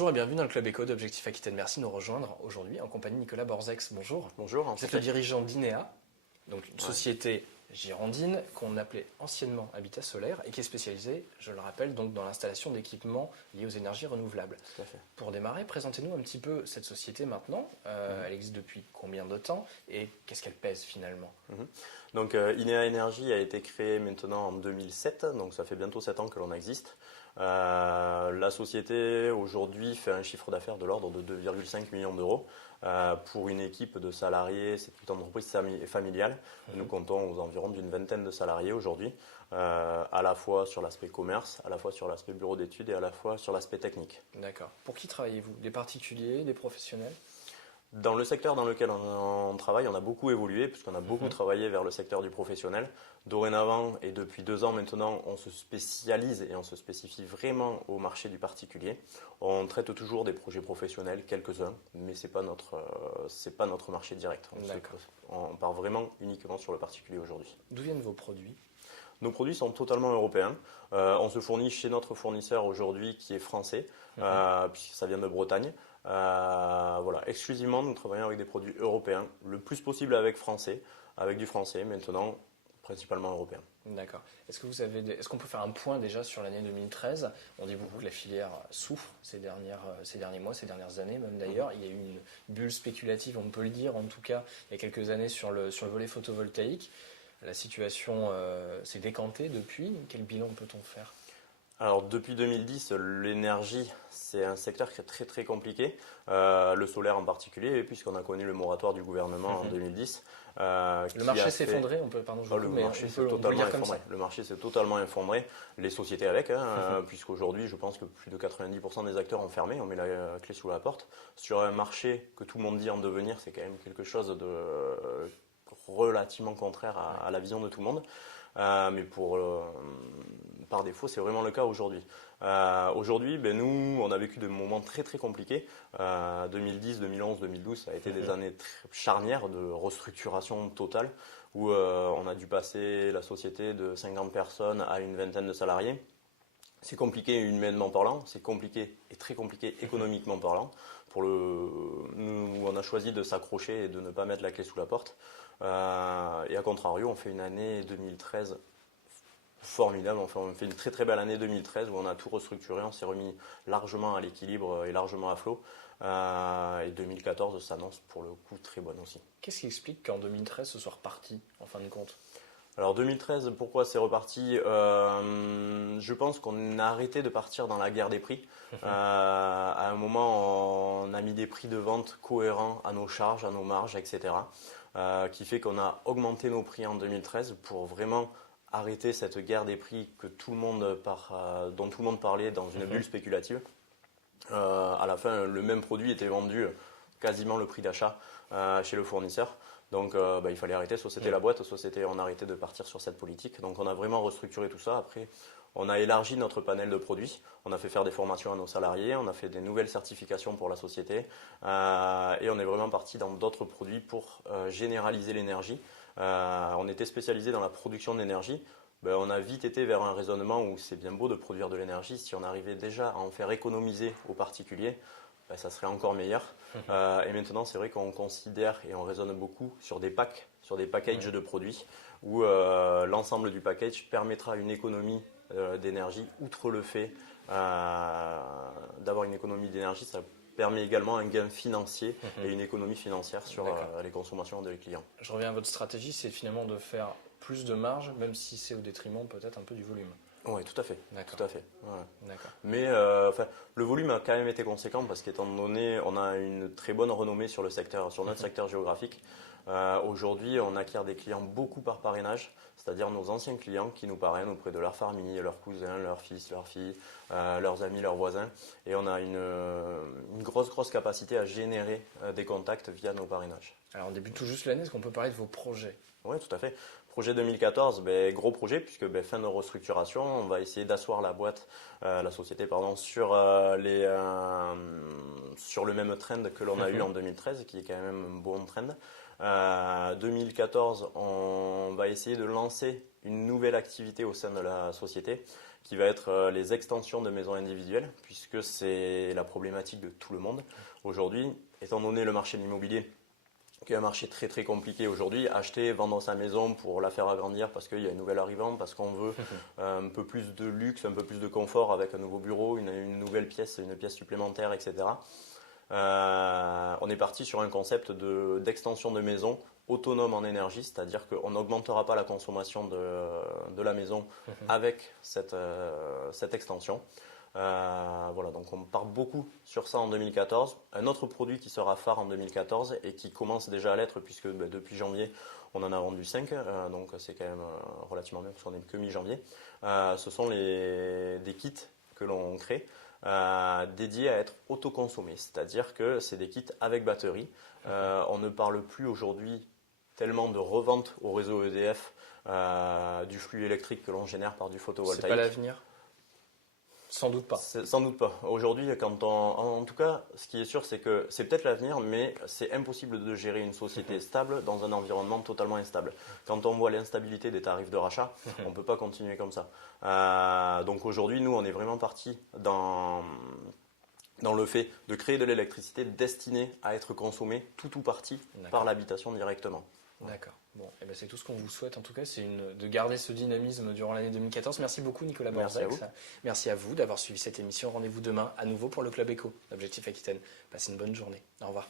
Bonjour et bienvenue dans le Club Éco d'Objectif Aquitaine. Merci de nous rejoindre aujourd'hui en compagnie de Nicolas Borzex. Bonjour. Bonjour. Vous êtes le dirigeant d'INEA, donc une Ouais. société girondine qu'on appelait anciennement Habitat Solaire et qui est spécialisée, je le rappelle, donc dans l'installation d'équipements liés aux énergies renouvelables. Tout à fait. Pour démarrer, présentez-nous un petit peu cette société maintenant. Elle existe depuis combien de temps et qu'est-ce qu'elle pèse finalement? Donc INEA Énergie a été créée maintenant en 2007, donc ça fait bientôt 7 ans que l'on existe. La société aujourd'hui fait un chiffre d'affaires de l'ordre de 2,5 millions d'euros. Pour une équipe de salariés, c'est une entreprise familiale. Nous comptons aux environs d'une vingtaine de salariés aujourd'hui, à la fois sur l'aspect commerce, à la fois sur l'aspect bureau d'études et à la fois sur l'aspect technique. D'accord. Pour qui travaillez-vous? Des particuliers, des professionnels? Dans le secteur dans lequel on travaille, on a beaucoup évolué puisqu'on a beaucoup travaillé vers le secteur du professionnel. Dorénavant et depuis 2 ans maintenant, on se spécialise et on se spécifie vraiment au marché du particulier. On traite toujours des projets professionnels, quelques-uns, mais c'est pas notre marché direct. On part vraiment uniquement sur le particulier aujourd'hui. D'où viennent vos produits? Nos produits sont totalement européens. On se fournit chez notre fournisseur aujourd'hui qui est français, puisque ça vient de Bretagne. Voilà, exclusivement, nous travaillons avec des produits européens, le plus possible avec du français, maintenant principalement européen. D'accord. Est-ce qu'on peut faire un point déjà sur l'année 2013? On dit beaucoup que la filière souffre ces derniers mois, ces dernières années même d'ailleurs. Il y a eu une bulle spéculative, on peut le dire en tout cas, il y a quelques années sur le volet photovoltaïque. La situation s'est décantée depuis. Quel bilan peut-on faire? Alors depuis 2010, l'énergie, c'est un secteur qui est très très compliqué, le solaire en particulier, puisqu'on a connu le moratoire du gouvernement en 2010. Le marché s'est effondré, le marché s'est totalement effondré. Le marché s'est totalement effondré, les sociétés avec, puisqu'aujourd'hui je pense que plus de 90% des acteurs ont fermé, on met la clé sous la porte. Sur un marché que tout le monde dit en devenir, c'est quand même quelque chose de relativement contraire à la vision de tout le monde. Mais par défaut, c'est vraiment le cas aujourd'hui. Aujourd'hui, nous, on a vécu des moments très très compliqués. 2010, 2011, 2012, ça a été des années charnières de restructuration totale où on a dû passer la société de 50 personnes à une vingtaine de salariés. C'est compliqué humainement parlant, c'est compliqué et très compliqué économiquement parlant. Nous, on a choisi de s'accrocher et de ne pas mettre la clé sous la porte. Et à contrario, on fait une année 2013 formidable. Enfin, on fait une très très belle année 2013 où on a tout restructuré, on s'est remis largement à l'équilibre et largement à flot. Et 2014 s'annonce pour le coup très bonne aussi. Qu'est-ce qui explique qu'en 2013 ce soit reparti en fin de compte? Alors 2013, pourquoi c'est reparti? Je pense qu'on a arrêté de partir dans la guerre des prix. À un moment, on a mis des prix de vente cohérents à nos charges, à nos marges, etc. Qui fait qu'on a augmenté nos prix en 2013 pour vraiment arrêter cette guerre des prix dont tout le monde parlait dans une bulle spéculative. À la fin, le même produit était vendu quasiment le prix d'achat chez le fournisseur. Donc il fallait arrêter, soit c'était la boîte, soit on arrêtait de partir sur cette politique. Donc on a vraiment restructuré tout ça. Après, on a élargi notre panel de produits. On a fait faire des formations à nos salariés, on a fait des nouvelles certifications pour la société. Et on est vraiment parti dans d'autres produits pour généraliser l'énergie. On était spécialisé dans la production d'énergie. On a vite été vers un raisonnement où c'est bien beau de produire de l'énergie. Si on arrivait déjà à en faire économiser aux particuliers, ça serait encore meilleur. Et maintenant, c'est vrai qu'on considère et on raisonne beaucoup sur des packs, sur des packages de produits où l'ensemble du package permettra une économie d'énergie. Outre le fait d'avoir une économie d'énergie, ça permet également un gain financier et une économie financière sur les consommations des clients. Je reviens à votre stratégie, c'est finalement de faire plus de marge, même si c'est au détriment peut-être un peu du volume. Oui, tout à fait. Tout à fait. Ouais. Mais le volume a quand même été conséquent parce qu'étant donné, on a une très bonne renommée sur notre secteur géographique. Aujourd'hui, on acquiert des clients beaucoup par parrainage, c'est-à-dire nos anciens clients qui nous parrainent auprès de leur famille, leurs cousins, leurs fils, leurs filles, leurs amis, leurs voisins. Et on a une grosse capacité à générer des contacts via nos parrainages. Alors on débute tout juste l'année, est-ce qu'on peut parler de vos projets? Oui, tout à fait. Projet 2014, gros projet puisque fin de restructuration, on va essayer d'asseoir la société sur le même trend que l'on a eu en 2013, qui est quand même un bon trend. 2014, on va essayer de lancer une nouvelle activité au sein de la société qui va être les extensions de maisons individuelles, puisque c'est la problématique de tout le monde. Aujourd'hui, étant donné le marché de l'immobilier, qui est un marché très très compliqué aujourd'hui, acheter, vendre sa maison pour la faire agrandir parce qu'il y a une nouvelle arrivante, parce qu'on veut un peu plus de luxe, un peu plus de confort avec un nouveau bureau, une nouvelle pièce, une pièce supplémentaire, etc. On est parti sur un concept d'extension de maison autonome en énergie, c'est-à-dire qu'on n'augmentera pas la consommation de la maison avec cette extension. Voilà, donc on part beaucoup sur ça en 2014. Un autre produit qui sera phare en 2014 et qui commence déjà à l'être puisque depuis janvier on en a vendu 5, donc c'est quand même relativement bien parce qu'on n'est que mi-janvier. Ce sont des kits que l'on crée dédiés à être autoconsommés, c'est-à-dire que c'est des kits avec batterie. On ne parle plus aujourd'hui tellement de revente au réseau EDF du flux électrique que l'on génère par du photovoltaïque. C'est pas l'avenir ? Sans doute pas. Sans doute pas. Aujourd'hui, en tout cas, ce qui est sûr, c'est que c'est peut-être l'avenir, mais c'est impossible de gérer une société stable dans un environnement totalement instable. Quand on voit l'instabilité des tarifs de rachat, on ne peut pas continuer comme ça. Donc aujourd'hui, nous, on est vraiment parti dans le fait de créer de l'électricité destinée à être consommée tout ou partie par l'habitation directement. D'accord. Bon, et ben c'est tout ce qu'on vous souhaite en tout cas, c'est de garder ce dynamisme durant l'année 2014. Merci beaucoup Nicolas Borzac. Merci à vous d'avoir suivi cette émission. Rendez-vous demain à nouveau pour le Club Éco, Objectif Aquitaine. Passez une bonne journée. Au revoir.